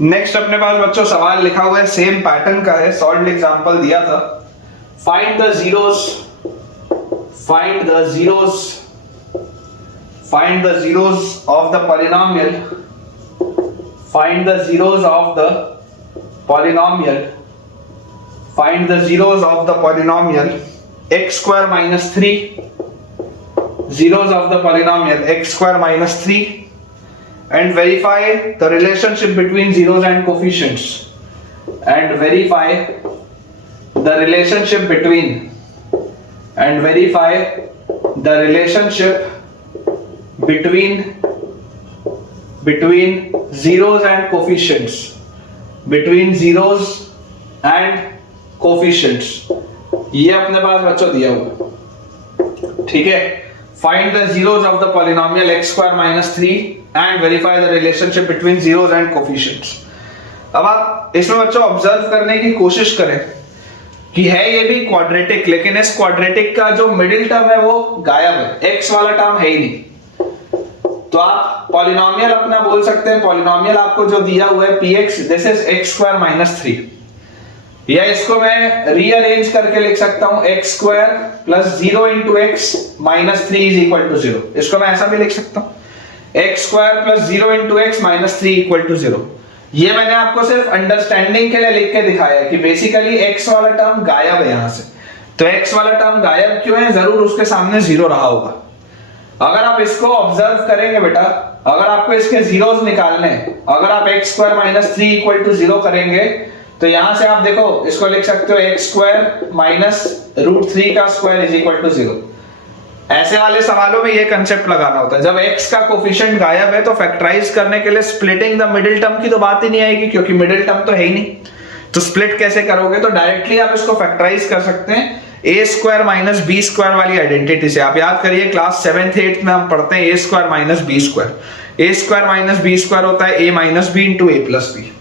Next अपने पास बच्चों सवाल लिखा हुआ है, सेम पैटर्न का है, सॉल्व्ड एग्जांपल दिया था। Find the zeros of the polynomial, find the zeros of the polynomial x square minus 3, zeros of the polynomial x square minus 3, and verify the relationship between zeros and coefficients, and verify the relationship between zeros and coefficients, ये अपने पास बच्चों दिया हुआ, ठीक है। Find the zeros of the polynomial x square minus 3 and verify the relationship between zeros and coefficients. अब आप इसमें बच्चों ऑब्जर्व करने की कोशिश करें कि है ये भी क्वाड्रेटिक, लेकिन इस क्वाड्रेटिक का जो मिडिल टर्म है वो गायब है, x वाला टर्म है ही नहीं। तो आप पॉलिनोमियल अपना बोल सकते हैं, पॉलिनोमियल आपको जो दिया हुआ है px, this is x square minus 3, या इसको मैं रीअरेंज करके लिख सकता हूं x square plus 0 into x minus 3 is equal to 0। इसको मैं ऐसा भी लिख सकता हूं, x square plus 0 into x minus 3 equal to 0। ये मैंने आपको सिर्फ अंडरस्टैंडिंग के लिए लिख के दिखाया है कि बेसिकली x वाला टर्म गायब है यहां से। तो x वाला टर्म गायब क्यों है? जरूर उसके सामने 0 रहा होगा। अगर आप इसको ऑब्जर्व करेंगे बेटा, अगर आपको इसके जीरोस निकालने हैं, अगर आप x square minus 3 equal to 0 करेंगे तो यहां से आप देखो इसको लिख सकते हो x स्क्वायर माइनस रूट 3 का स्क्वायर इज इक्वल टू 0। ऐसे वाले सवालों में ये कंसेप्ट लगाना होता है। जब x का कोफिशिएंट गायब है तो फैक्टराइज करने के लिए स्प्लिटिंग द मिडिल टर्म की तो बात ही नहीं आएगी, क्योंकि मिडिल टर्म तो है ही नहीं। तो स्प्लिट कैसे करोगे? तो डायरेक्टली आप इसको फैक्टराइज कर सकते हैं a square minus B square वाली आइडेंटिटी से। आप याद करिए क्लास 7th 8th में हम पढ़ते हैं a square minus B square. a square minus B square होता है a minus B into a plus B.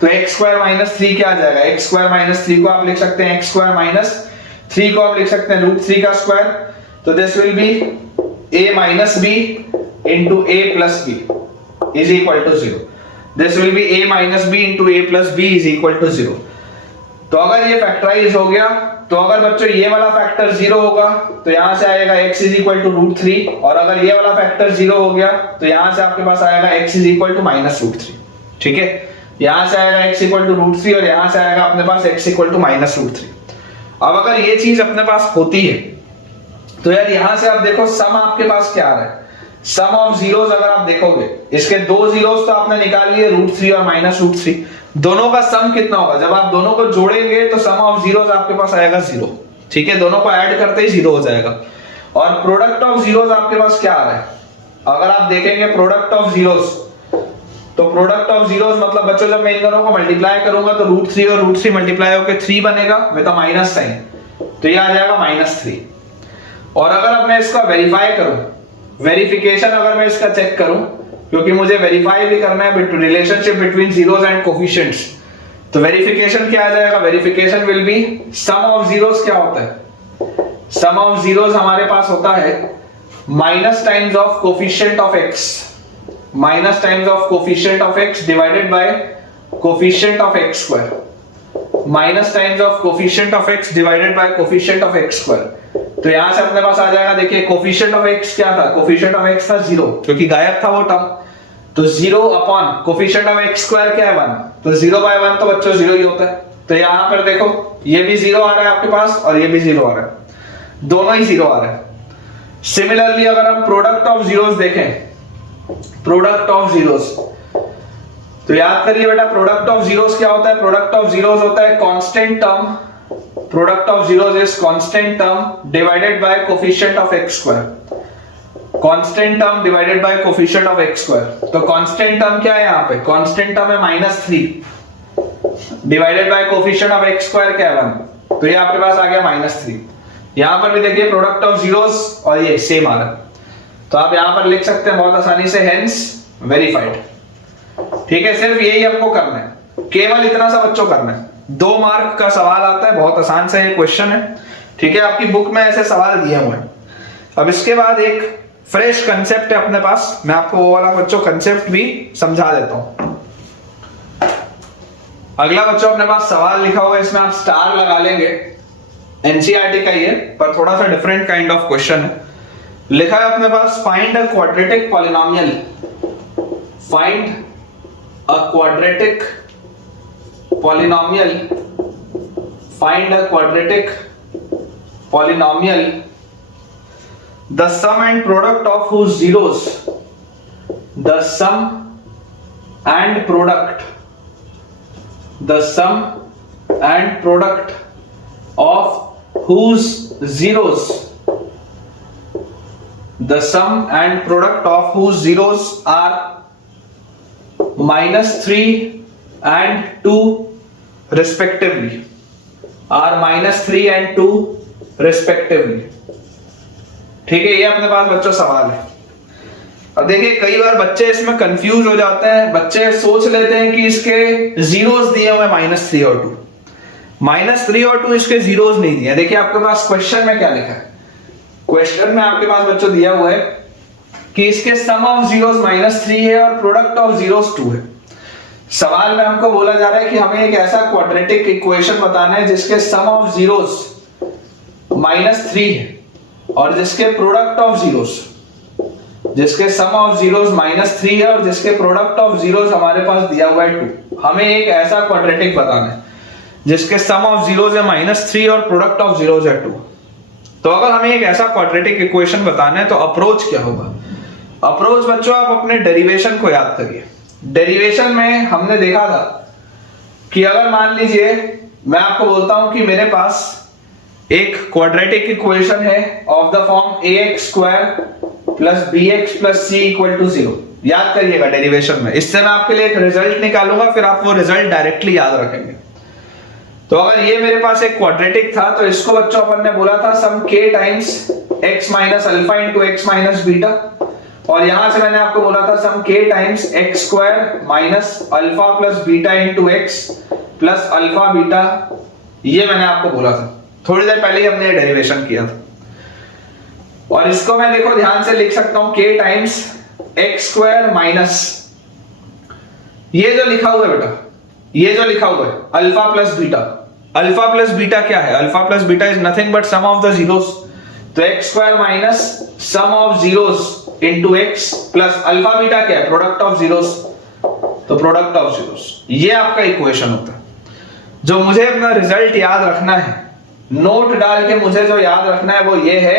तो x स्क्वायर माइनस 3 क्या आ जाएगा? x स्क्वायर माइनस 3 को आप लिख सकते हैं x स्क्वायर माइनस 3 को आप लिख सकते हैं रूट 3 का स्क्वायर। तो this will be a minus b into a plus b is equal to 0। This will be a minus b into a plus b is equal to 0। तो अगर ये फैक्टराइज हो गया, तो अगर बच्चों ये वाला फैक्टर 0 होगा तो यहां से आएगा x is equal to root 3, और अगर ये वाला फैक्टर 0 हो गया तो यहां से आपके पास आएगा x is equal to minus root 3। ठीक है, यहां से आएगा x इक्वल टू रूट 3 और यहां से आएगा अपने पास x equal to minus root 3। अब अगर ये चीज अपने पास होती है तो यार यहां से आप देखो सम आपके पास क्या आ रहा है, सम ऑफ जीरोस। अगर आप देखोगे इसके दो जीरोस तो आपने निकाल लिए रूट 3 और माइनस रूट 3, दोनों का सम कितना होगा? जब आप दोनों को जोड़ेंगे तो सम ऑफ जीरोस आपके पास आएगा 0। ठीक है, दोनों को ऐड करते ही 0 हो जाएगा। और प्रोडक्ट ऑफ जीरोस आपके पास क्या आ रहा है? अगर आप देखेंगे प्रोडक्ट ऑफ जीरोस, तो प्रोडक्ट ऑफ जीरोस मतलब बच्चों जब मैं इन दोनों को मल्टीप्लाई करूंगा तो रूट 3 और रूट 3 मल्टीप्लाई होकर 3 बनेगा विद अ माइनस साइन, तो ये आ जाएगा माइनस 3। और अगर अब मैं इसका वेरीफाई करूं, वेरिफिकेशन अगर मैं इसका चेक करूं, क्योंकि मुझे वेरीफाई भी करना है relationship between zeros and coefficients, तो वेरिफिकेशन क्या आ जाएगा? Verification will be sum of zeros. क्या होता है सम ऑफ जीरोस? हमारे पास होता है minus times of coefficient of x, minus times of coefficient of x divided by coefficient of x square, minus times of coefficient of x divided by coefficient of x square. तो यहां से अपने पास आ जाएगा, देखिए कोफिशिएंट ऑफ x क्या था? Coefficient of x था 0, क्योंकि गायब था वो टर्म। तो 0 upon coefficient of x square क्या है 1, तो 0 बाय 1 तो बच्चों 0 ही होता है। तो यहां पर देखो ये भी 0 आ रहा है आपके पास और ये भी 0 आ रहा है, दोनों ही 0 आ रहा है। सिमिलरली अगर हम प्रोडक्ट ऑफ जीरोस देखें, प्रोडक्ट ऑफ जीरोस, तो याद करिए बेटा प्रोडक्ट ऑफ जीरोस क्या होता है? प्रोडक्ट ऑफ जीरोस होता है constant term, product of zeros is constant term divided by coefficient of x square, constant term divided by coefficient of x square. तो कांस्टेंट टर्म क्या है यहां पे? कांस्टेंट टर्म है minus 3 divided by coefficient of x square क्या है 1, तो ये आपके पास आ गया माइनस 3। यहां पर भी देखिए प्रोडक्ट ऑफ जीरोस और ये सेम आ रहा है, तो आप यहां पर लिख सकते हैं बहुत आसानी से हेंस वेरीफाइड। ठीक है, सिर्फ यही हमको करना है, केवल इतना सा बच्चों करना है। 2 मार्क का सवाल आता है, बहुत आसान सा ये क्वेश्चन है। ठीक है, आपकी बुक में ऐसे सवाल दिए हुए हैं। अब इसके बाद एक फ्रेश कंसेप्ट है अपने पास, मैं आपको वो वाला बच्चों कंसेप्ट भी समझा देता हूं। अगला बच्चों अपने पास सवाल लिखा हुआ है, इसमें आप स्टार लगा लेंगे, एनसीईआरटी का ही है पर थोड़ा सा डिफरेंट काइंड ऑफ क्वेश्चन है। लिखा है अपने पास find a quadratic polynomial, find a quadratic polynomial, find a quadratic polynomial, the sum and product of whose zeros, the sum and product, the sum and product of whose zeros, the sum and product of whose zeros are -3 and 2 respectively, are -3 and 2 respectively। ठीक है, ये अपने पास बच्चों सवाल है। अब देखिए कई बार बच्चे इसमें कंफ्यूज हो जाते हैं, बच्चे सोच लेते हैं कि इसके जीरोस दिए हुए -3 और 2, -3 और 2 इसके जीरोस नहीं दिए। देखिए आपके पास क्वेश्चन में क्या लिखा है, क्वेश्चन में आपके पास बच्चों दिया हुआ है कि इसके सम ऑफ जीरोस -3 है और प्रोडक्ट ऑफ जीरोस 2 है। सवाल में हमको बोला जा रहा है कि हमें एक ऐसा क्वाड्रेटिक इक्वेशन बताना है जिसके सम ऑफ जीरोस -3 है और जिसके प्रोडक्ट ऑफ जीरोस, जिसके सम ऑफ जीरोस -3 है और जिसके प्रोडक्ट ऑफ जीरोस हमारे पास दिया हुआ है 2। हमें एक ऐसा क्वाड्रेटिक बताना है जिसके सम ऑफ जीरोस है -3 और प्रोडक्ट ऑफ जीरोस है 2। तो अगर हमें एक ऐसा क्वाड्रेटिक इक्वेशन बताना है तो अप्रोच क्या होगा? अप्रोच बच्चों आप अपने डेरिवेशन को याद करिए। डेरिवेशन में हमने देखा था कि अगर मान लीजिए मैं आपको बोलता हूं कि मेरे पास एक क्वाड्रेटिक इक्वेशन है of the form ax² plus bx plus c equal to 0। याद करिएगा डेरिवेशन में, इससे मैं आपके लिए एक रिजल्ट निकालूंगा, फिर आप वो रिजल्ट डायरेक्टली याद रखेंगे। तो अगर ये मेरे पास एक क्वाड्रेटिक था तो इसको बच्चों अपन ने बोला था सम k times x minus alpha into x minus beta, और यहां से मैंने आपको बोला था सम k times x² minus alpha plus beta into x plus alpha beta. ये मैंने आपको बोला था, थोड़ी देर पहले ही हमने ये डेरिवेशन किया था। और इसको मैं देखो ध्यान से लिख सकता हूं k टाइम्स x² माइनस ये जो लिखा हुआ है बेटा, ये जो लिखा हुआ है alpha plus beta. Alpha plus beta क्या है? Alpha plus beta is nothing but sum of the zeros. तो x² minus sum of zeros into x plus alpha beta क्या है? Product of zeros. तो प्रोडक्ट ऑफ जीरोस, ये आपका equation होता है। जो मुझे अपना रिजल्ट याद रखना है, नोट डाल के मुझे जो याद रखना है वो ये है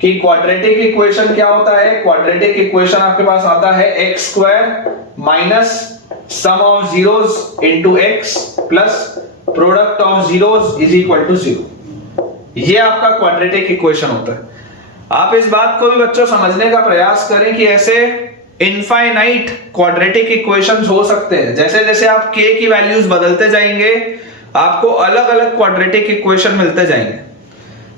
कि क्वाड्रेटिक इक्वेशन क्या होता है। क्वाड्रेटिक इक्वेशन आपके पास आता है x² minus sum of zeros into x plus product of zeros is equal to 0। ये आपका क्वाड्रेटिक इक्वेशन होता है। आप इस बात को भी बच्चों समझने का प्रयास करें कि ऐसे इनफाइनाइट क्वाड्रेटिक इक्वेशंस हो सकते हैं। जैसे जैसे आप k की वैल्यूज बदलते जाएंगे आपको अलग अलग क्वाड्रेटिक इक्वेशन मिलते जाएंगे।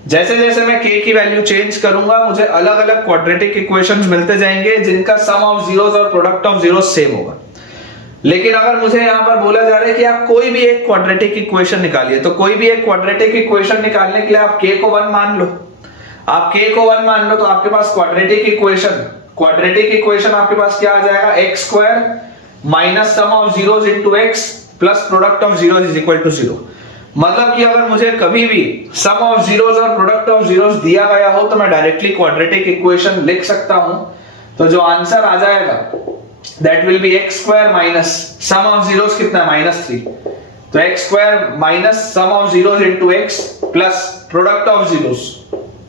जैसे जैसे मैं k की वैल्यू चेंज करूंगा मुझे अलग अलग क्वाड्रेटिक इक्वेशंस मिलते जाएंगे जिनका सम ऑफ जीरोस और प्रोडक्ट ऑफ जीरोस सेम होगा। लेकिन अगर मुझे यहां पर बोला जा रहा है कि आप कोई भी एक क्वाड्रेटिक इक्वेशन निकालिए, तो कोई भी एक क्वाड्रेटिक इक्वेशन निकालने के लिए आप k को 1 मान लो। आप k को 1 मान लो तो आपके पास क्वाड्रेटिक इक्वेशन आपके पास क्या आ जाएगा? x² minus sum of zeros into x plus product of zeros is equal to 0। मतलब कि अगर मुझे कभी भी सम ऑफ जीरोस और प्रोडक्ट ऑफ जीरोस दिया गया हो तो मैं डायरेक्टली क्वाड्रेटिक इक्वेशन लिख सकता हूं। तो जो आंसर आ जाएगा that will be x² minus sum of zeros कितना है? -3। तो x² minus sum of zeros into x plus product of zeros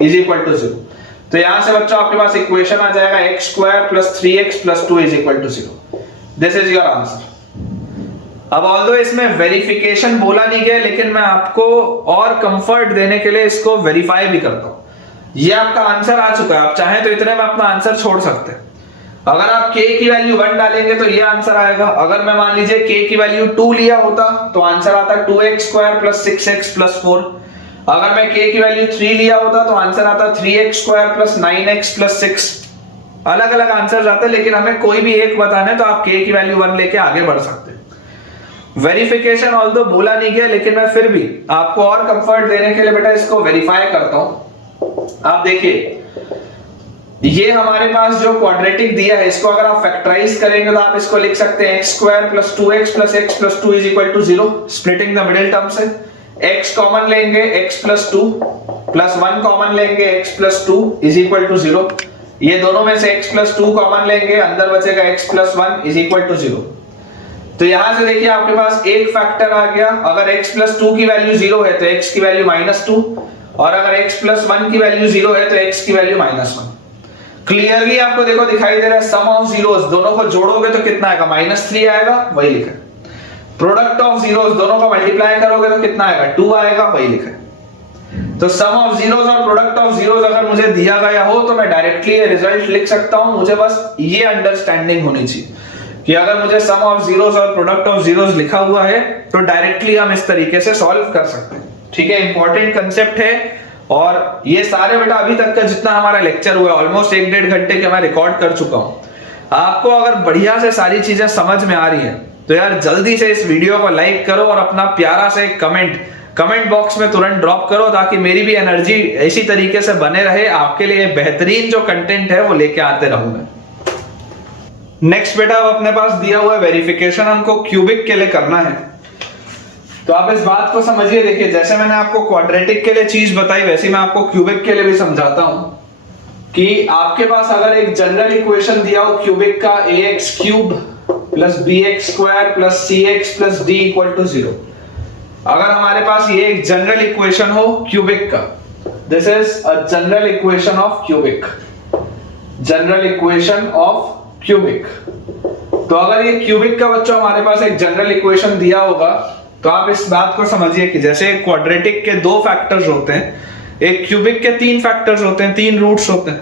is equal to 0। तो यहां से बच्चों आपके पास इक्वेशन आ जाएगा x² plus 3x plus 2 is equal to 0। This is your answer. अब ऑल्दो इसमें वेरिफिकेशन बोला नहीं गया, लेकिन मैं आपको और कंफर्ट देने के लिए इसको वेरीफाई भी करता हूं। ये आपका आंसर आ चुका है, आप चाहें तो इतने में अपना आंसर छोड़ सकते हैं। अगर आप k की वैल्यू 1 डालेंगे तो ये आंसर आएगा। अगर मैं मान लीजिए k की वैल्यू 2 लिया होता तो आंसर आता 2x² प्लस 6x प्लस 4। अगर मैं k की वैल्यू 3 लिया होता तो आंसर आता 3x² प्लस 9x प्लस 6। अलग अलग आंसर आते हैं, लेकिन हमें कोई भी एक बताना है तो आप k की वैल्यू 1 लेके आगे बढ़ सकते हैं। वेरिफिकेशन ऑल्दो बोला नहीं गया, लेकिन मैं फिर भी आपको और कंफर्ट देने के लिए बेटा इसको वेरीफाई करता हूं। आप देखिए ये हमारे पास जो क्वाड्रेटिक दिया है इसको अगर आप फैक्टराइज करेंगे तो आप इसको लिख सकते हैं x square plus 2x plus x plus 2 is equal to 0, splitting the middle term से x कॉमन लेंगे x प्लस 2 प्लस 1 कॉमन लेंगे x plus 2 is equal to 0, ये दोनों में से x प्लस 2 कॉमन लेंगे, अंदर बचेगा x plus 1 is equal to 0। तो यहां से देखिए आपके पास एक फैक्टर आ गया, अगर x प्लस 2 की वैल्यू 0 है तो x की वैल्यू -2 और अगर x प्लस 1 की वैल्यू 0 है तो x की वैल्यू -1। क्लियरली आपको देखो दिखाई दे रहा है सम ऑफ जीरोस, दोनों को जोड़ोगे तो कितना आएगा -3 आएगा, वही लिखा है। प्रोडक्ट ऑफ जीरोस, दोनों को मल्टीप्लाई करोगे तो कितना आएगा 2 आएगा, वही लिखा है। तो सम ऑफ जीरोस और प्रोडक्ट ऑफ जीरोस अगर मुझे दिया गया हो तो मैं डायरेक्टली ये रिजल्ट लिख सकता हूं, मुझे बस ये अंडरस्टैंडिंग होनी चाहिए कि अगर मुझे सम ऑफ जीरोस और प्रोडक्ट ऑफ जीरोस लिखा हुआ है तो डायरेक्टली हम इस तरीके से सॉल्व कर सकते हैं। ठीक है, इंपॉर्टेंट कंसेप्ट है और ये सारे बेटा अभी तक का जितना हमारा लेक्चर हुआ ऑलमोस्ट 1-1.5 घंटे के मैं रिकॉर्ड कर चुका हूं। आपको अगर बढ़िया से सारी चीजें समझ में आ रही हैं तो यार जल्दी से इस वीडियो को लाइक करो और अपना प्यारा से कमेंट बॉक्स में तुरंत ड्रॉप करो ताकि मेरी भी एनर्जी इसी तरीके से बने रहे, आपके लिए बेहतरीन जो कंटेंट है वो लेके आते रहूं मैं। नेक्स्ट बेटा अब अपने पास दिया हुआ वेरिफिकेशन हमको क्यूबिक के लिए करना है, तो आप इस बात को समझिए। देखिए जैसे मैंने आपको क्वाड्रेटिक के लिए चीज बताई वैसे मैं आपको क्यूबिक के लिए भी समझाता हूं कि आपके पास अगर एक जनरल इक्वेशन दिया हो क्यूबिक का ax cube plus bx square plus cx plus d equal to 0, अगर हमारे पास ये एक जनरल इक्वेशन हो क्यूबिक का, this is a general equation of cubic, general equation of cubic. तो अगर ये क्यूबिक का बच्चों हमारे पास एक जनरल इक्वेशन दिया होगा तो आप इस बात को समझिए कि जैसे क्वाड्रेटिक के 2 फैक्टर्स होते हैं, एक क्यूबिक के 3 फैक्टर्स होते हैं, 3 रूट्स होते हैं,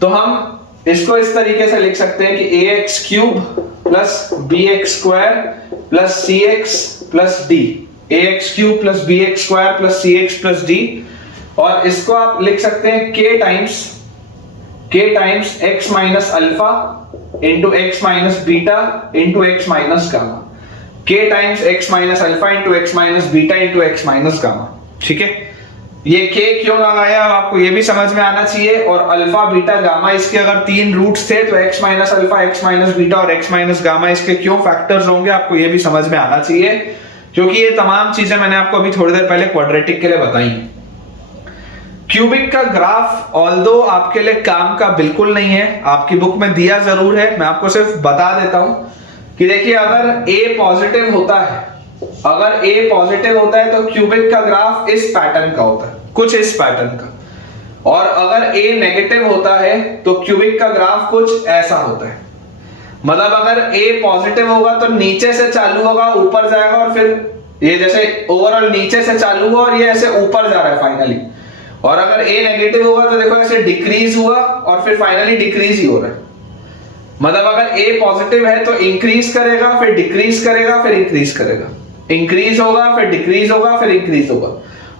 तो हम इसको इस तरीके से लिख सकते हैं कि ax cube plus bx square plus cx plus d, ax cube plus bx square plus cx plus d, और इसको आप लिख सकते हैं k times x minus alpha into x minus beta into x minus gamma, k times x minus alpha into x minus beta into x minus gamma. ठीक है, ये k क्यों लगाया आपको ये भी समझ में आना चाहिए, और अल्फा बीटा गामा इसके अगर 3 रूट्स थे तो x minus alpha x minus beta और x माइनस गामा इसके क्यों फैक्टर्स होंगे आपको ये भी समझ में आना चाहिए, क्योंकि ये तमाम चीजें मैंने आपको अभी थोड़ी देर पहले क्वाड्रेटिक के लिए बताई। क्यूबिक का ग्राफ ऑल्दो आपके लिए काम का बिल्कुल नहीं है, आपकी बुक में दिया जरूर है, मैं आपको सिर्फ बता देता हूं कि देखिए अगर a पॉजिटिव होता है, अगर a पॉजिटिव होता है तो क्यूबिक का ग्राफ इस पैटर्न का होता है, कुछ इस पैटर्न का, और अगर a नेगेटिव होता है तो क्यूबिक का ग्राफ कुछ ऐसा होता है। मतलब अगर a पॉजिटिव होगा तो नीचे से चालू होगा ऊपर जाएगा और फिर ये जैसे ओवरऑल नीचे से चालू हुआ और ये ऐसे ऊपर जा रहा है फाइनली, और अगर a नेगेटिव होगा तो देखो ऐसे डिक्रीज हुआ और फिर फाइनली डिक्रीज ही हो रहा है। मतलब अगर a पॉजिटिव है तो इंक्रीज करेगा फिर डिक्रीज करेगा फिर इंक्रीज करेगा, इंक्रीज होगा फिर डिक्रीज होगा फिर इंक्रीज होगा,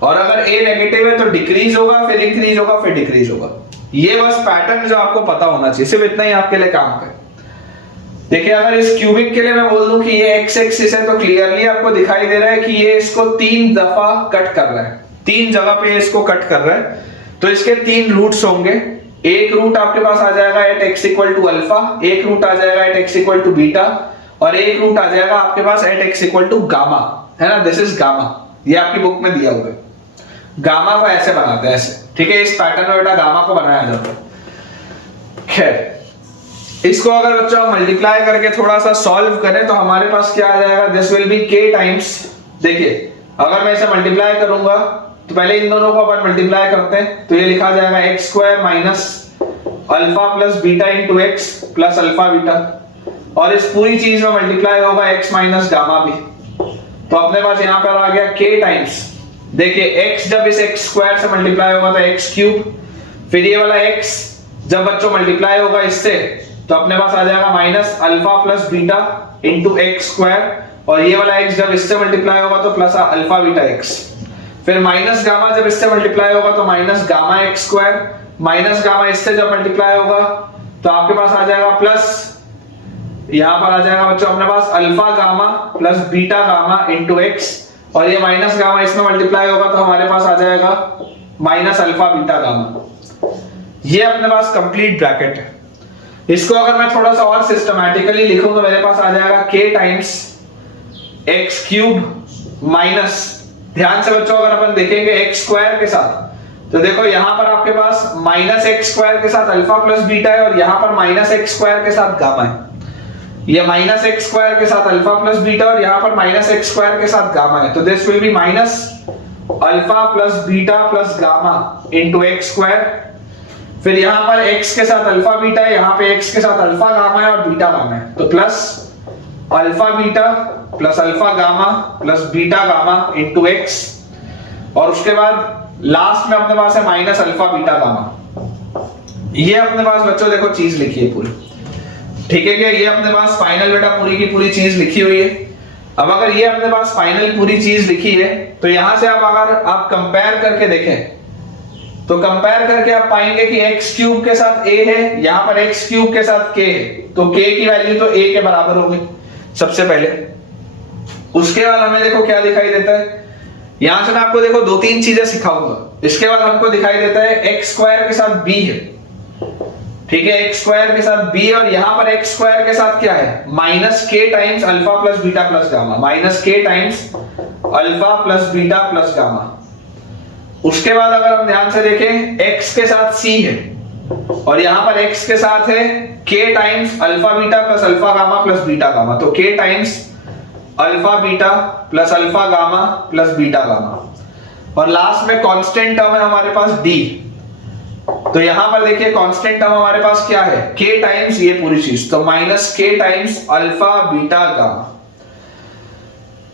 और अगर a नेगेटिव है तो डिक्रीज होगा फिर इंक्रीज होगा फिर डिक्रीज होगा। ये बस पैटर्न जो आपको पता होना चाहिए, सिर्फ इतना ही आपके लिए काम का है। देखिए अगर इस क्यूबिक के लिए मैं बोल दूं कि ये x एक्सिस है तो क्लियरली आपको दिखाई दे रहा है कि ये इसको 3 दफा कट कर रहा है, 3 जगह पे इसको कट कर रहा है, तो इसके 3 रूट्स होंगे। एक रूट आपके पास आ जाएगा at x equal to alpha, एक रूट आ जाएगा at x equal to beta, और एक रूट आ जाएगा आपके पास at x equal to gamma, है ना, दिस इज गामा, ये आपकी बुक में दिया हुआ है। गामा को ऐसे बनाते हैं ऐसे, ठीक है, इस पैटर्न में बेटा गामा को बनाया जाता है। खैर इसको अगर बच्चों मल्टीप्लाई करके थोड़ा सा सॉल्व करें तो हमारे पास क्या आ जाएगा, this will B k times, देखिए अगर मैं इसे मल्टीप्लाई करूंगा तो पहले इन दोनों को अपन मल्टीप्लाई करते हैं, तो ये लिखा जाएगा x square minus alpha plus beta into x plus alpha beta, और इस पूरी चीज में मल्टीप्लाई होगा x माइनस गामा भी, तो अपने पास यहाँ पर आ गया k टाइम्स, देखिए x जब इस x स्क्वायर से मल्टीप्लाई होगा तो x क्यूब, फिर ये वाला x जब बच्चों मल्टीप्लाई होगा इससे तो अपने पास आ जाएगा minus alpha plus beta into x square, और ये वाला x जब इससे मल्टीप्लाई होगा तो प्लस अल्फा बीटा x, फिर माइनस गामा जब इससे मल्टीप्लाई होगा तो minus gamma x square, minus gamma इससे जब मल्टीप्लाई होगा तो आपके पास आ जाएगा प्लस, यहां पर आ जाएगा बच्चों अपने पास alpha gamma plus beta gamma into x, और ये माइनस गामा इसमें मल्टीप्लाई होगा तो हमारे पास आ जाएगा माइनस अल्फा बीटा गामा। ये अपने पास कंप्लीट ब्रैकेट है। इसको अगर मैं थोड़ा सा और सिस्टमैटिकली लिखूं तो मेरे पास आ जाएगा k times x cube minus, ध्यान से बच्चों अगर अपन देखेंगे एक्स स्क्वायर के साथ, तो देखो यहां पर आपके पास माइनस एक्स स्क्वायर के साथ अल्फा प्लस बीटा है और यहां पर माइनस एक्स स्क्वायर के साथ गामा है। ये माइनस एक्स स्क्वायर के साथ अल्फा प्लस बीटा और यहां पर माइनस एक्स स्क्वायर के साथ गामा है, तो this will be minus alpha plus beta plus gamma into x square. फिर यहां पर x के साथ अल्फा बीटा है, यहां पे x के साथ अल्फा गामा है और बीटा गामा है, तो plus alpha beta plus alpha gamma plus beta gamma into x, और उसके बाद लास्ट में अपने पास है माइनस अल्फा बीटा गामा। ये अपने पास बच्चों देखो चीज लिखी है पूरी, ठीक है क्या? ये अपने पास फाइनल बेटा पूरी की पूरी चीज लिखी हुई है। अब अगर ये अपने पास फाइनल पूरी चीज लिखी है तो यहां से आप अगर आप कंपेयर करके देखें तो कंपेयर करके आप पाएंगे कि x क्यूब के साथ a है, यहां पर x क्यूब के साथ k है, तो k की वैल्यू तो a के बराबर होगी सबसे पहले। उसके बाद हमें देखो क्या दिखाई देता है, यहां से मैं आपको देखो दो तीन चीजें सिखाऊंगा। इसके बाद हमको दिखाई देता है x स्क्वायर के साथ b है, ठीक है, x स्क्वायर के साथ b, और यहां पर x स्क्वायर के साथ क्या है, minus k times alpha plus beta plus gamma, minus k times alpha plus beta plus gamma. उसके बाद अगर हम ध्यान से देखें x के साथ c है और यहां पर x के साथ है k times alpha beta plus alpha gamma plus beta gamma, तो k times alpha beta plus alpha gamma plus beta gamma. और लास्ट में कांस्टेंट टर्म है हमारे पास d, तो यहां पर देखिए कांस्टेंट टर्म हमारे पास क्या है, k टाइम्स ये पूरी चीज, तो minus k times alpha beta gamma.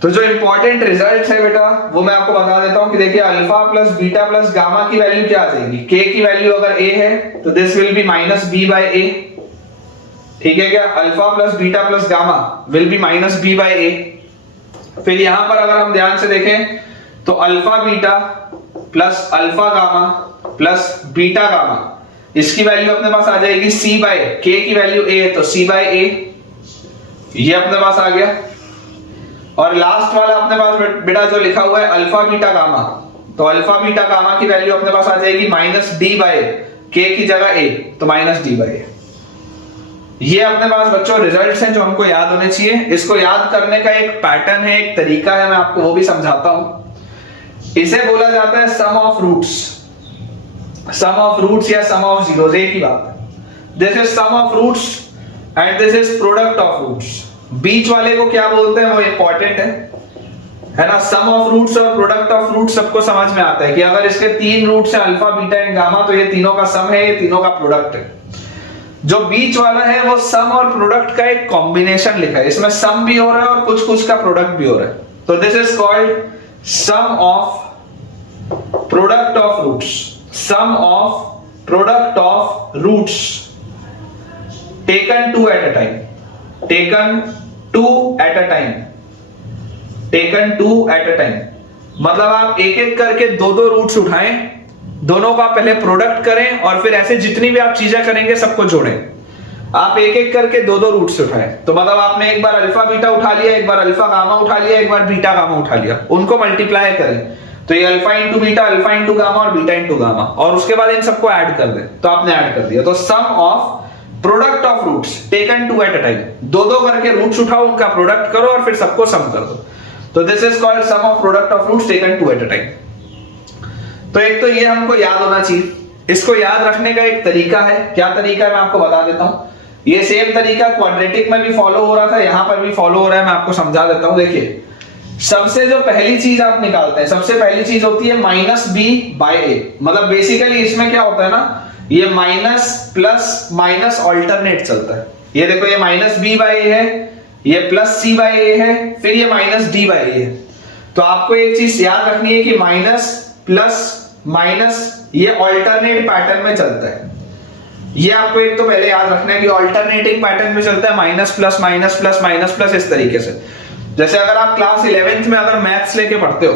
तो जो इंपॉर्टेंट रिजल्ट है बेटा वो मैं आपको बता देता हूं कि देखिए alpha plus beta plus gamma की वैल्यू क्या आ जाएगी, k की वैल्यू अगर a है तो this will be minus b by a, ठीक है क्या? Alpha plus beta plus gamma will be minus b by a। फिर यहां पर अगर हम ध्यान से देखें तो alpha beta plus alpha gamma plus beta gamma, इसकी वैल्यू अपने पास आ जाएगी c बाय k की वैल्यू a है तो c बाय a, ये अपने पास आ गया। और लास्ट वाला अपने पास बेटा जो लिखा हुआ है अल्फा बीटा गामा, तो अल्फा बीटा गामा की वैल्यू अपने पास आ जाएगी माइनस डी बाय के की जगह ए, तो माइनस डी बाय ए। ये अपने पास बच्चों रिजल्ट्स हैं जो हमको याद होने चाहिए। इसको याद करने का एक पैटर्न है, एक तरीका है, मैं आपको वो भी समझाता हूं। इसे बोला जाता है sum of roots, sum of roots या सम ऑफ जीरोस, एक ही बात है। This is sum of roots and this is product of roots. बीच वाले को क्या बोलते हैं वो इंपॉर्टेंट है ना। सम ऑफ रूट्स और प्रोडक्ट ऑफ रूट्स सबको समझ में आता है कि अगर इसके तीन रूट्स हैं अल्फा बीटा एंड गामा, तो ये तीनों का सम है, ये तीनों का प्रोडक्ट है। जो बीच वाला है वो सम और प्रोडक्ट का एक कॉम्बिनेशन लिखा है, इसमें सम भी हो रहा है और कुछ कुछ का प्रोडक्ट भी हो रहा है, तो this is called sum of product of roots, sum of product of roots taken two at a time, taken two at a time, taken two at a time. मतलब आप एक एक करके दो दो रूट्स उठाएं, दोनों का पहले प्रोडक्ट करें और फिर ऐसे जितनी भी आप चीजें करेंगे सबको जोड़ें। आप एक एक करके दो दो रूट्स उठाएं, तो मतलब आपने एक बार अल्फा बीटा उठा लिया, एक बार अल्फा गामा उठा लिया, एक बार बीटा गामा उठा लिया, उनको मल्टीप्लाई करें, तो ये alpha into beta, alpha into gamma और बीटा इंटू गामा, और उसके बाद इन सबको ऐड कर दें, तो आपने ऐड कर दिया। तो sum of product of roots taken two at a time, दो दो करके रूट्स उठाओ, उनका प्रोडक्ट करो और फिर सबको सम कर दो, तो this is called sum of product of roots taken two at a time. तो एक तो ये हमको याद होना चाहिए। इसको याद रखने का एक तरीका है, क्या तरीका है मैं आपको बता देता हूं। ये सेम तरीका क्वाड्रेटिक में भी फॉलो हो रहा था, यहां पर भी फॉलो हो रहा है, मैं आपको समझा देता हूं। देखिए सबसे जो पहली चीज आप निकालते हैं, सबसे पहली चीज होती है माइनस बी बाय ए। मतलब बेसिकली इसमें क्या होता है ना, ये माइनस प्लस माइनस ऑल्टरनेट चलता है। ये देखो ये माइनस बी बाय ए है, ये प्लस सी बाय ए है, फिर ये माइनस डी बाय ए है। तो आपको एक चीज याद रखनी है कि माइनस प्लस माइनस ये ऑल्टरनेट पैटर्न में चलता है। ये आपको एक तो पहले याद रखना है कि ऑल्टरनेटिंग पैटर्न में चलता है, minus plus minus plus minus plus, इस तरीके से। जैसे अगर आप क्लास 11th में अगर मैथ्स लेके पढ़ते हो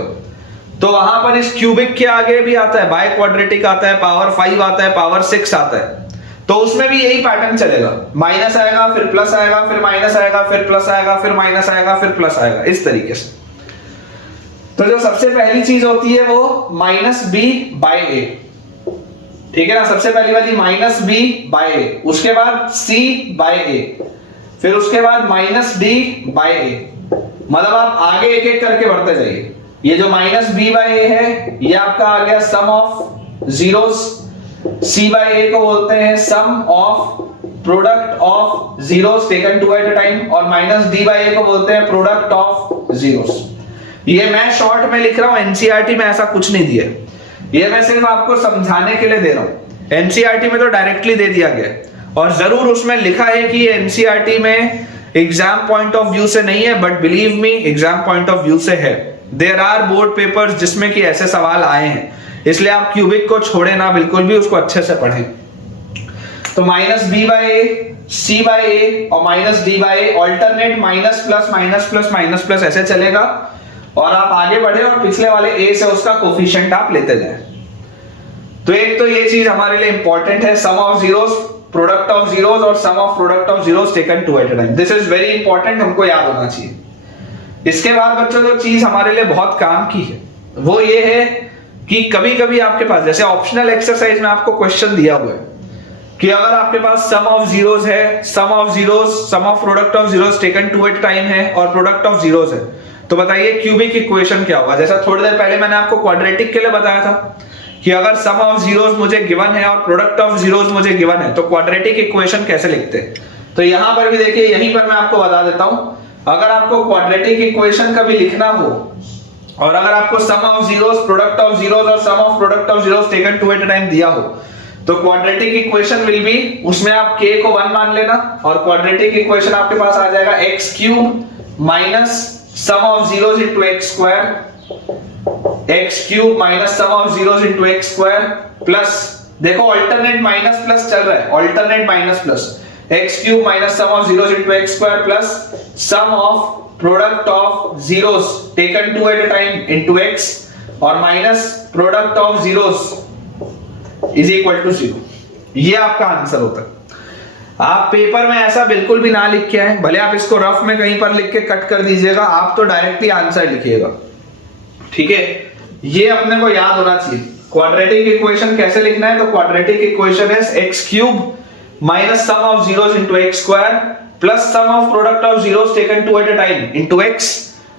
तो वहां पर इस क्यूबिक के आगे भी आता है बाय क्वाड्रेटिक आता है, पावर 5 आता है, पावर 6 आता है, तो उसमें भी यही पैटर्न चलेगा। माइनस आएगा, फिर प्लस आएगा, फिर माइनस आएगा, फिर प्लस आएगा, फिर माइनस आएगा, फिर प्लस आएगा, इस तरीके से। तो जो सबसे पहली चीज होती है वो माइनस बी बाय ए, ठीक है ना। सबसे पहली वाली माइनस बी बाय ए, उसके बाद सी बाय ए, फिर उसके बाद माइनस डी बाय ए। मतलब आप आगे एक एक करके बढ़ते जाइए। ये जो माइनस बी बाय ए है ये आपका आ गया sum of zeros, c by a को बोलते हैं sum of product of zeros taken two at a time, और माइनस डी बाय ए को बोलते हैं प्रोडक्ट ऑफ जीरोस। ये मैं शॉर्ट में लिख रहा हूं, एनसीईआरटी में ऐसा कुछ नहीं दिया, ये मैं सिर्फ आपको समझाने के लिए दे रहा हूं। एनसीईआरटी में तो डायरेक्टली दे दिया गया, और जरूर उसमें लिखा है कि एनसीईआरटी में एग्जाम पॉइंट ऑफ व्यू से नहीं है, but believe me exam point of view से है। देयर आर बोर्ड पेपर्स जिसमें कि ऐसे सवाल आए हैं, इसलिए आप क्यूबिक को छोड़े ना, बिल्कुल भी उसको अच्छे से पढ़ें। तो minus b by a, c by a और minus d by a, alternate minus plus minus plus minus plus ऐसे चलेगा, और आप आगे बढ़े और पिछले वाले ए से उसका कोफिशिएंट आप लेते जाएं। तो एक तो ये चीज हमारे लिए इंपॉर्टेंट है, sum of zeros, product of zeros और sum of product of zeros taken two at a time. This is very important, हमको याद होना चाहिए। इसके बाद बच्चों जो चीज हमारे लिए बहुत काम की है वो ये है कि कभी कभी आपके पास जैसे ऑप्शनल एक्सरसाइज में आपको क्वेश्चन दिया हुआ है कि अगर आपके पास सम ऑफ जीरोस है, sum of zeros, sum of product of zeros taken two at time है और प्रोडक्ट ऑफ जीरोस है, तो बताइए क्यूबिक इक्वेशन क्या होगा। जैसा थोड़ी देर पहले मैंने आपको क्वाड्रेटिक के लिए बताया था कि अगर सम ऑफ जीरोस मुझे गिवन है और प्रोडक्ट ऑफ जीरोस मुझे गिवन है तो क्वाड्रेटिक इक्वेशन कैसे लिखते हैं। तो यहां पर भी देखिए, यहीं पर मैं आपको बता देता हूं, अगर आपको क्वाड्रेटिक इक्वेशन कभी लिखना हो और अगर आपको sum of zeros, product of zeros और sum of product of zeros taken two at a time दिया हो, तो क्वाड्रेटिक इक्वेशन विल बी, उसमें आप k को 1 मान लेना और क्वाड्रेटिक इक्वेशन आपके पास आ जाएगा x cube minus sum of zeros into x square, x cube minus sum of zeros into x square plus, देखो अल्टरनेट माइनस प्लस चल रहा है, alternate minus plus, x cube minus sum of zeros into x square plus sum of product of zeros taken two at a time into x और minus product of zeros is equal to 0। ये आपका answer होता है। आप paper में ऐसा बिल्कुल भी ना लिख के आए, भले आप इसको रफ में कहीं पर लिख के कट कर दीजिएगा, आप तो डायरेक्टली आंसर लिखिएगा, ठीक है। ये अपने को याद होना चाहिए। क्वाड्रेटिक इक्वेशन कैसे लिखना है, तो quadratic equation is x cube minus sum of zeros into x square plus sum of product of zeros taken two at a time into x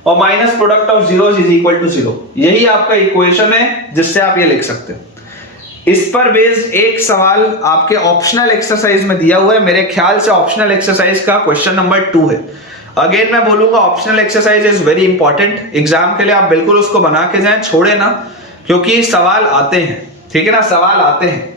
और minus product of zeros is equal to 0। यही आपका equation है जिससे आप ये लिख सकते हैं। इस पर बेस्ड एक सवाल आपके ऑप्शनल एक्सरसाइज में दिया हुआ है, मेरे ख्याल से ऑप्शनल एक्सरसाइज का क्वेश्चन नंबर 2 है। अगेन मैं बोलूंगा optional exercise is very important, exam के लिए आप बिल्कुल उसको बना के जाएं, छोड़े ना, क्योंकि सवाल आते हैं, ठीक है ना, सवाल आते हैं।